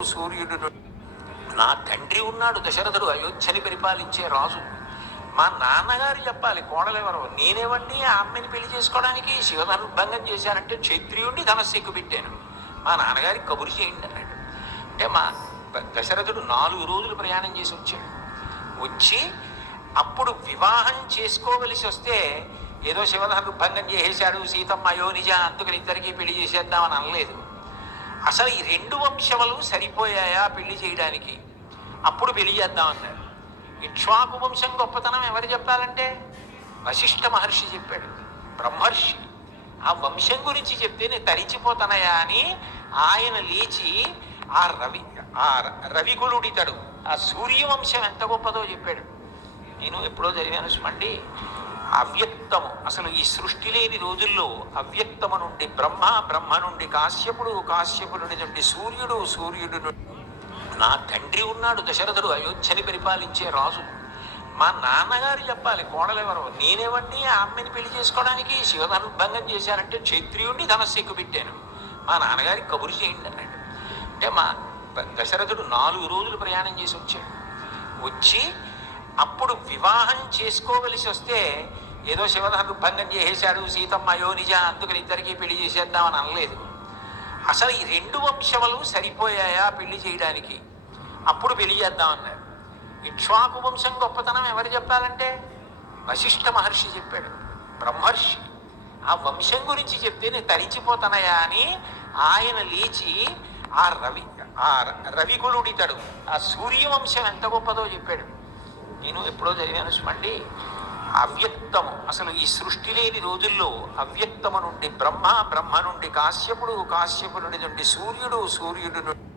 సూర్యుడు నా తండ్రి ఉన్నాడు దశరథుడు అయోధ్యని పరిపాలించే రాజు. మా నాన్నగారు చెప్పాలి కోడలెవరో, నేనేవండి ఆ అమ్మాయిని పెళ్లి చేసుకోవడానికి శివధనుర్భంగం చేశానంటే క్షత్రియుడిని ధనస్సు ఎక్కువ పెట్టాను, మా నాన్నగారికి కబురు చేయండి అన్నాడు. అంటే మా దశరథుడు 4 రోజులు ప్రయాణం చేసి వచ్చాడు. వచ్చి అప్పుడు వివాహం చేసుకోవలసి వస్తే ఏదో శివధనుర్భంగం చేసేశాడు, సీతమ్మ అయోనిజ అందుకని ఇద్దరికీ పెళ్లి చేసేద్దామని అనలేదు. అసలు ఈ 2 వంశములు సరిపోయాయా పెళ్లి చేయడానికి, అప్పుడు పెళ్లి చేద్దామన్నాడు. ఇక్ష్వాకు వంశం గొప్పతనం ఎవరు చెప్పాలంటే వశిష్ఠ మహర్షి చెప్పాడు, బ్రహ్మర్షి. ఆ వంశం గురించి చెప్తే నేను తరిచిపోతానయా అని ఆయన లేచి ఆ రవికులుడితడు ఆ సూర్యవంశం ఎంత గొప్పదో చెప్పాడు. నేను ఎప్పుడో చదివాను స్మండి. అవ్యక్తము, అసలు ఈ సృష్టి లేని రోజుల్లో అవ్యక్తము నుండి బ్రహ్మ, బ్రహ్మ నుండి కాశ్యపుడు, కాశ్యపుడి నుండి సూర్యుడు, సూర్యుడు నుండి నా తండ్రి ఉన్నాడు దశరథుడు అయోధ్యని పరిపాలించే రాజు. మా నాన్నగారు చెప్పాలి కోడలెవరో, నేనేవండి ఆ అమ్మాయిని పెళ్లి చేసుకోవడానికి శివధనుర్భంగం చేశానంటే క్షత్రియుడిని ధనస్సు ఎక్కువ పెట్టాను, మా నాన్నగారికి కబురు చేయండి అన్నాడు. అంటే మా దశరథుడు 4 రోజులు ప్రయాణం చేసి వచ్చాడు. వచ్చి అప్పుడు వివాహం చేసుకోవలసి వస్తే ఏదో శివధనుర్భంగం చేసేశాడు, సీతమ్మ అయోనిజ అందుకని ఇద్దరికీ పెళ్లి చేసేద్దామని అనలేదు. అసలు ఈ 2 వంశములు సరిపోయాయా పెళ్లి చేయడానికి, అప్పుడు పెళ్లి చేద్దామన్నారు. ఇక్ష్వాకు వంశం గొప్పతనం ఎవరు చెప్పాలంటే వశిష్ఠ మహర్షి చెప్పాడు, బ్రహ్మర్షి. ఆ వంశం గురించి చెప్తే నేను తరిచిపోతానయా అని ఆయన లేచి ఆ రవికులుడితడు ఆ సూర్యవంశం ఎంత గొప్పదో చెప్పాడు. నేను ఎప్పుడో చదివాను స్మండి. అవ్యక్తము, అసలు ఈ సృష్టి లేని రోజుల్లో అవ్యక్తము నుండి బ్రహ్మ, బ్రహ్మ నుండి కాశ్యపుడు, కాశ్యపుడి నుండి సూర్యుడు, సూర్యుడు నుండి